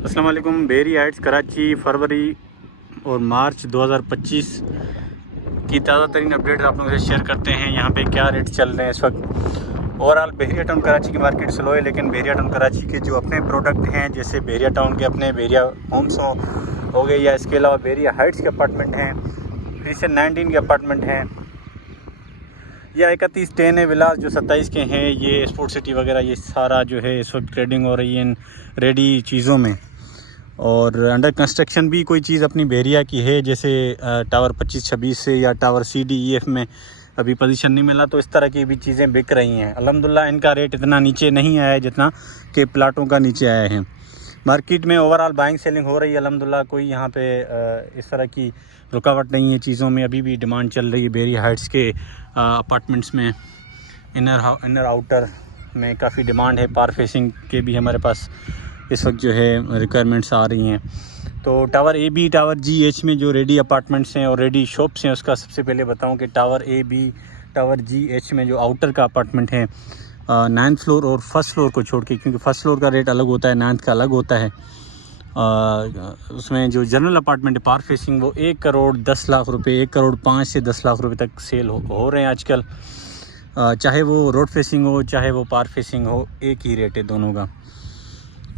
अस्सलाम वालेकुम। Berry Heights Karachi फरवरी और मार्च 2025 की ताज़ा तरीन अपडेट आप लोगों से शेयर करते हैं। यहाँ पे क्या रेट चल रहे हैं इस वक्त। ओवरऑल बहरिया टाउन कराची की मार्केट स्लो है, लेकिन बहरिया टाउन कराची के जो अपने प्रोडक्ट हैं, जैसे बहरिया टाउन के अपने बहरिया होम्स हो गए, या इसके अलावा बहरिया हाइट्स के अपार्टमेंट हैं, फिर से 19 के अपार्टमेंट हैं, या 3110 है विलास जो 27 के हैं, ये स्पोर्ट सिटी वगैरह, ये सारा जो है इस वक्त ट्रेडिंग हो रही है इन रेडी चीज़ों में। और अंडर कंस्ट्रक्शन भी कोई चीज़ अपनी बहरिया की है, जैसे टावर 25-26 से या टावर CDEF में अभी पोजीशन नहीं मिला, तो इस तरह की भी चीज़ें बिक रही हैं। अल्हम्दुलिल्लाह इनका रेट इतना नीचे नहीं आया है जितना कि प्लाटों का नीचे आया है। मार्केट में ओवरऑल बाइंग सेलिंग हो रही है अल्हम्दुलिल्लाह, कोई यहाँ पे इस तरह की रुकावट नहीं है चीज़ों में। अभी भी डिमांड चल रही है बहरिया हाइट्स के अपार्टमेंट्स में। इनर आउटर में काफ़ी डिमांड है। पार फेसिंग के भी हमारे पास इस वक्त जो है रिक्वायरमेंट्स आ रही हैं। तो टावर AB, टावर GH में जो रेडी अपार्टमेंट्स हैं और रेडी शॉप्स हैं, उसका सबसे पहले बताऊं कि टावर AB, टावर GH में जो आउटर का अपार्टमेंट है 9th फ्लोर और फर्स्ट फ्लोर को छोड़ के, क्योंकि फर्स्ट फ्लोर का रेट अलग होता है, 9th का अलग होता है, उसमें जो जनरल अपार्टमेंट है पार फेसिंग, वो 1 करोड़ 10 लाख रुपए, 1 करोड़ 5 से 10 लाख रुपए तक सेल हो रहे हैं आजकल। चाहे वो रोड फेसिंग हो चाहे वो पार फेसिंग हो, एक ही रेट है दोनों का।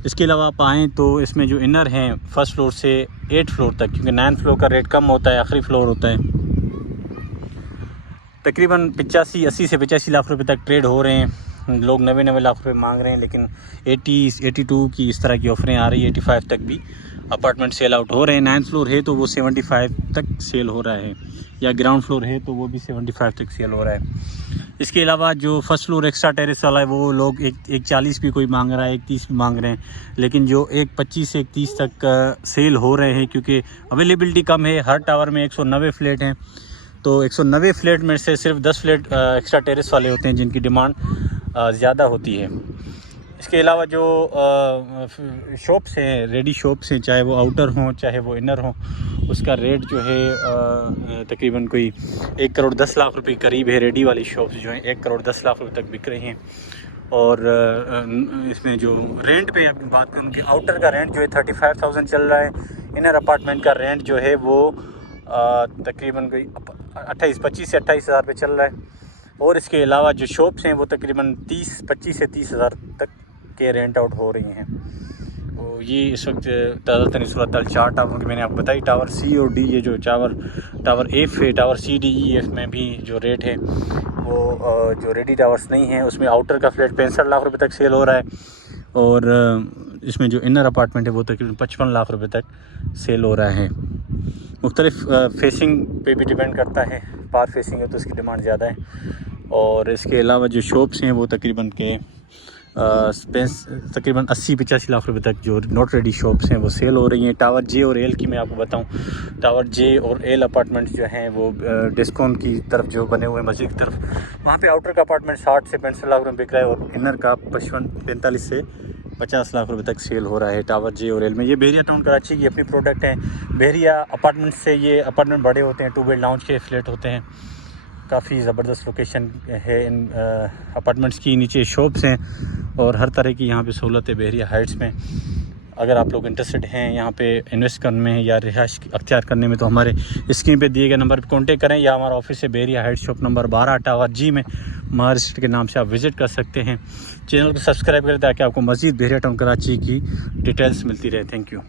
इसके अलावा आप आएँ तो इसमें जो इनर हैं फर्स्ट फ्लोर से 8th फ्लोर तक, क्योंकि 9th फ्लोर का रेट कम होता है, आखिरी फ्लोर होता है, तकरीबन 80 से 85 लाख रुपए तक ट्रेड हो रहे हैं। लोग 90 लाख रुपए मांग रहे हैं, लेकिन 82 की इस तरह की ऑफरें आ रही है। 85 तक भी अपार्टमेंट सेल आउट हो रहे हैं। 9th फ्लोर है तो वो 75 तक सेल हो रहा है, या ग्राउंड फ्लोर है तो वो भी 75 तक सेल हो रहा है। इसके अलावा जो फर्स्ट फ्लोर एक्स्ट्रा टेरेस वाला है, वो लोग 140 भी कोई मांग रहा है, 130 भी मांग रहे हैं, लेकिन जो 125 से 130 तक सेल हो रहे हैं, क्योंकि अवेलेबिलिटी कम है। हर टावर में 190 फ्लैट हैं, तो 190 फ्लैट में से सिर्फ 10 फ्लैट एक्स्ट्रा टेरेस वाले होते हैं, जिनकी डिमांड ज़्यादा होती है। इसके अलावा जो शॉप्स हैं, रेडी शॉप्स हैं, चाहे वो आउटर हों चाहे वो इनर हों, उसका रेट जो है तकरीबन कोई 1 करोड़ 10 लाख रुपए करीब है। रेडी वाली शॉप्स जो हैं 1 करोड़ 10 लाख रुपए तक बिक रही हैं। और इसमें जो रेंट पे आप बात करूँ कि आउटर का रेंट जो है 35,000 चल रहा है। इनर अपार्टमेंट का रेंट जो है वो तकरीबन कोई 25 से 28 हज़ार पे चल रहा है। और इसके अलावा जो शॉप्स हैं वो तकरीबन 25 से 30 हज़ार तक के रेंट आउट हो रही हैं। तो ये इस वक्त ताज़ा तरीन सूरत हाल 4 टावरों की मैंने आपको बताई। टावर C और D, ये जो टावर F है, टावर CDEF में भी जो रेट है वो जो रेडी टावर्स नहीं हैं उसमें आउटर का फ्लैट 65 लाख रुपए तक सेल हो रहा है, और इसमें जो इनर अपार्टमेंट है वो तकरीबन 55 लाख रुपए तक सेल हो रहा है। मुख्तलिफ फेसिंग पे भी डिपेंड करता है। पार फेसिंग है तो उसकी डिमांड ज़्यादा है। और इसके अलावा जो शॉप्स हैं वो तकरीबन 80-85 लाख रुपए तक जो नॉट रेडी शॉप्स हैं वो सेल हो रही हैं। टावर J और L की मैं आपको बताऊं, टावर J और L अपार्टमेंट्स जो हैं वो डिस्काउंट की तरफ जो बने हुए हैं मस्जिद की तरफ, वहाँ पे आउटर का अपार्टमेंट 60 से 65 लाख रुपए बिक रहा है, और इनर का 45 से 50 लाख रुपए तक सेल हो रहा है टावर J और L में। ये बहरिया टाउन कराची की अपनी प्रोडक्ट हैं। बहरिया अपार्टमेंट से ये अपार्टमेंट बड़े होते हैं, 2 बेड लाउंज के फ्लैट होते हैं। काफ़ी ज़बरदस्त लोकेशन है इन अपार्टमेंट्स की, नीचे शॉप्स हैं और हर तरह की यहाँ पे सहूलत है बहरिया हाइट्स में। अगर आप लोग इंटरेस्टेड हैं यहाँ पे इन्वेस्ट करने में या रिहाइश अख्तियार करने में, तो हमारे स्क्रीन पे दिए गए नंबर पर कॉन्टेक्ट करें, या हमारा ऑफिस है Bahria heights, shop number 12 tower G में, महाराष्ट्र के नाम से आप विज़िट कर सकते हैं। चैनल को सब्सक्राइब करें ताकि आपको मज़ीद बहरिया टाउन कराची की डिटेल्स मिलती रहे। Thank you.